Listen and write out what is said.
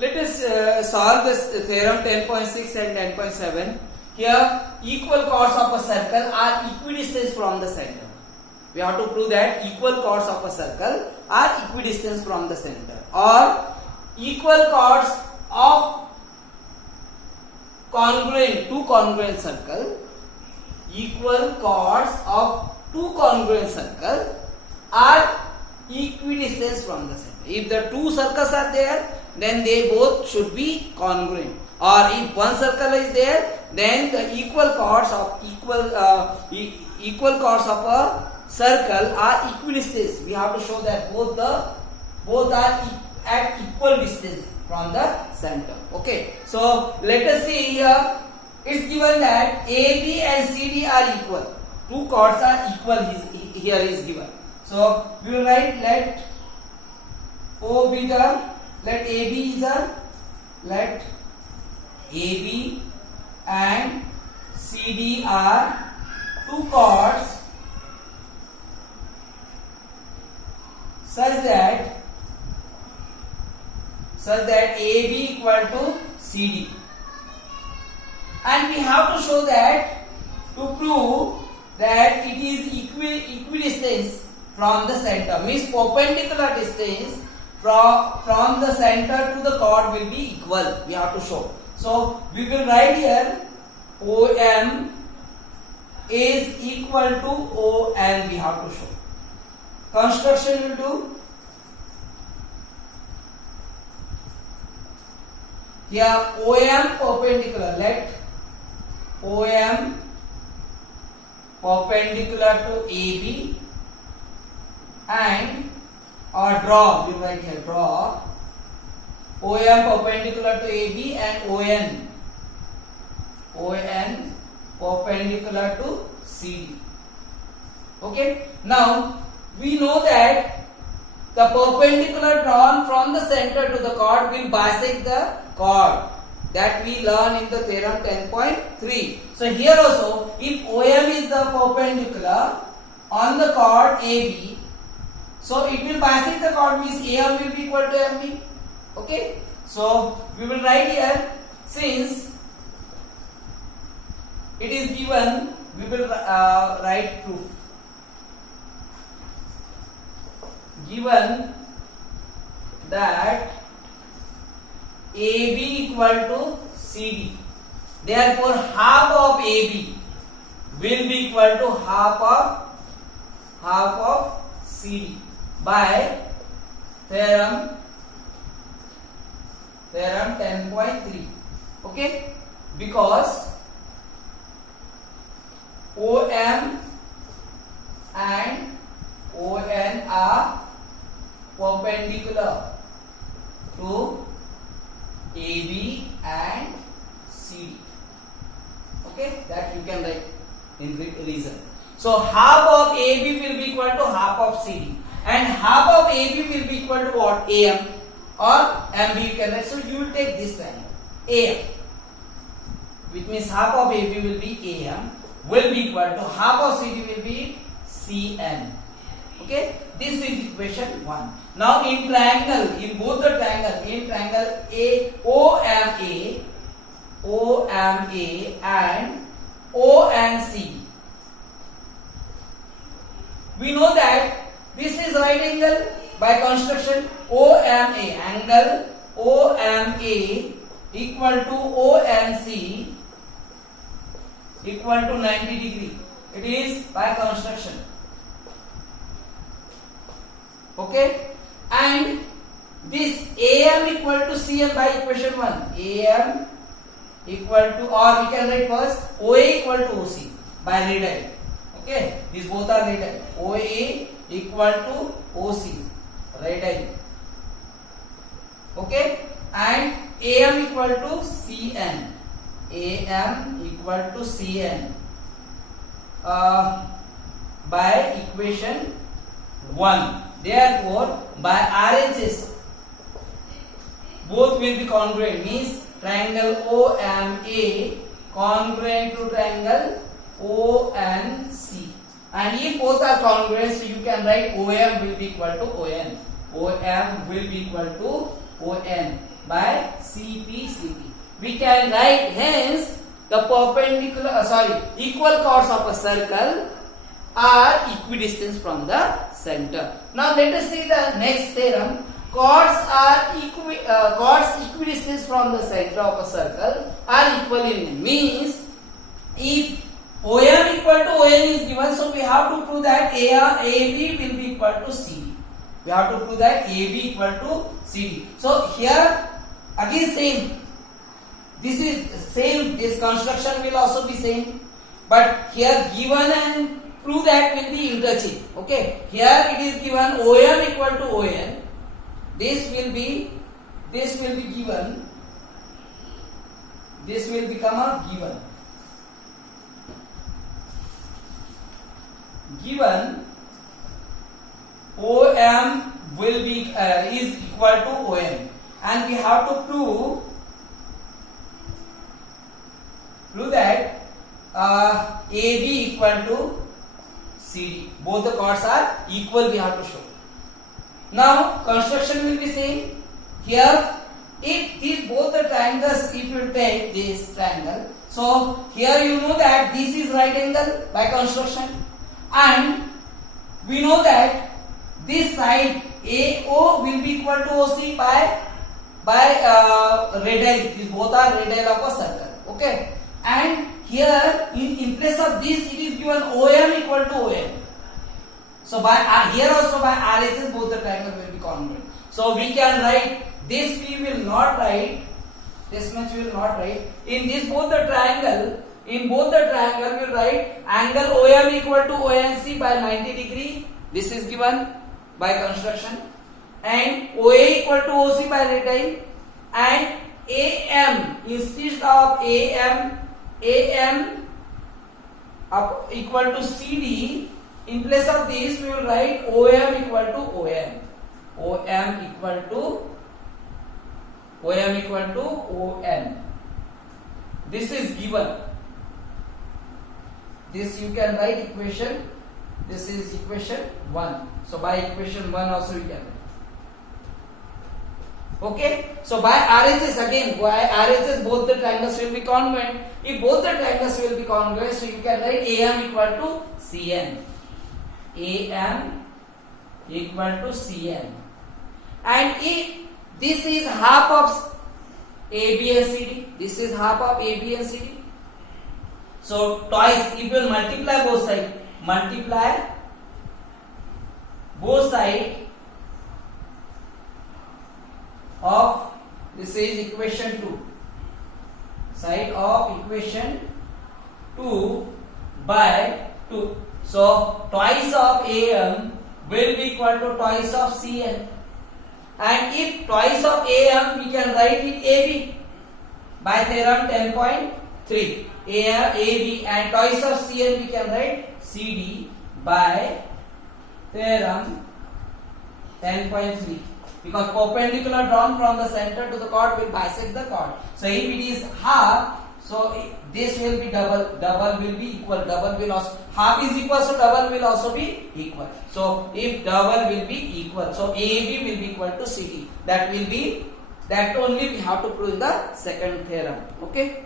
Let us solve this theorem 10.6 and 10.7. Here, equal chords of a circle are equidistant from the center. We have to prove that equal chords of a circle are equidistant from the center, or equal chords of two congruent circle, equal chords of two congruent circle are equidistant from the center. If the two circles are there, then they both should be congruent, or if one circle is there, then the equal chords of a circle are equidistant. We have to show that both are at equal distance from the center. Okay, so let us see here. It's given that AB and CD are equal. Two chords are equal. Here is given. So we will write let O be the, let AB is the, let AB and CD are two chords such that AB equal to CD, and we have to show that, to prove that it is equidistance from the center, means perpendicular distance from the center to the chord will be equal. We have to show. So we will write here OM is equal to ON. We have to show. Construction will do. Here OM perpendicular, let OM perpendicular to AB and, or draw, we write here draw OM perpendicular to AB and ON perpendicular to CD. Okay, now we know that the perpendicular drawn from the center to the chord will bisect the chord, that we learn in the theorem 10.3. So here also, if OM is the perpendicular on the chord AB, so it will bisect the chord, means AM will be equal to MB. Okay, so we will write here, since it is given, we will write proof. Given that AB equal to CD, therefore half of AB will be equal to half of CD by theorem 10.3. Okay, because OM and ON are perpendicular to AB and CD. Okay, that you can write in reason. So half of AB will be equal to half of CD, and half of AB will be equal to what? AM or MB you can write. So you will take this triangle AM, which means half of AB will be AM, will be equal to half of CD will be CN. Okay, this is equation 1. Now in triangle, in both the triangle, in triangle OMA and ONC, we know that this is right angle by construction. OMA, angle OMA equal to ONC equal to 90 degree. It is by construction. Okay, and this AM equal to CM by equation 1. AM equal to, or we can write first OA equal to OC by radii. Okay, these both are radii. OA equal to OC, radii. Okay, and AM equal to CN. AM equal to CN by equation 1. Therefore, by RHS, both will be congruent, means triangle OMA congruent to triangle ONC. And if both are congruent, so you can write OM will be equal to ON. OM will be equal to ON. by CP. We can write hence the equal chords of a circle are equidistant from the center. Now let us see the next theorem. Chords equidistant from the center of a circle are equal in length. Means if OM equal to ON is given, so we have to prove that AB will be equal to CD. We have to prove that AB equal to CD. So here again same. This is same. This construction will also be same. But here given and prove that will be interchange. Okay. Here it is given OM equal to ON. This will be given. This will become a given. Given OM will be is equal to OM, and we have to prove that AB equal to CD. Both the chords are equal. We have to show. Now construction will be same. Here, if these both the triangles, if you take this triangle, so here you know that this is right angle by construction, and we know that this side AO will be equal to OC by radius. These both are radius of a circle. Okay, and here in place of this it is given OM equal to OM. So by here also by RHS both the triangle will be congruent. So we can write this. We will not write this much. We will not write in this both the triangle. In both the triangle we will write angle OM equal to ONC by 90 degree. This is given by construction, and OA equal to OC by radius, and AM instead of AM up equal to CD. In place of this, we will write OM equal to OM. OM equal to ON. This is given. This you can write equation. This is equation 1. So by equation 1 also we can write. Okay. So by RHS again, by RHS both the triangles will be congruent. If both the triangles will be congruent, so you can write AM equal to CN. AM equal to CN. And if this is half of AB and CD, this is half of AB and CD. So twice, if you multiply both sides, of this is equation 2. Side of equation 2 by 2. So twice of AM will be equal to twice of CN. And if twice of AM, we can write it AB by theorem 10.3. AB, and twice of CN we can write CD by theorem 10.3. Because perpendicular drawn from the center to the chord will bisect the chord. So if it is half, so this will be double will be equal. Double will also, half is equal, so double will also be equal. So if double will be equal, so AB will be equal to CD. That only we have to prove in the second theorem. Okay.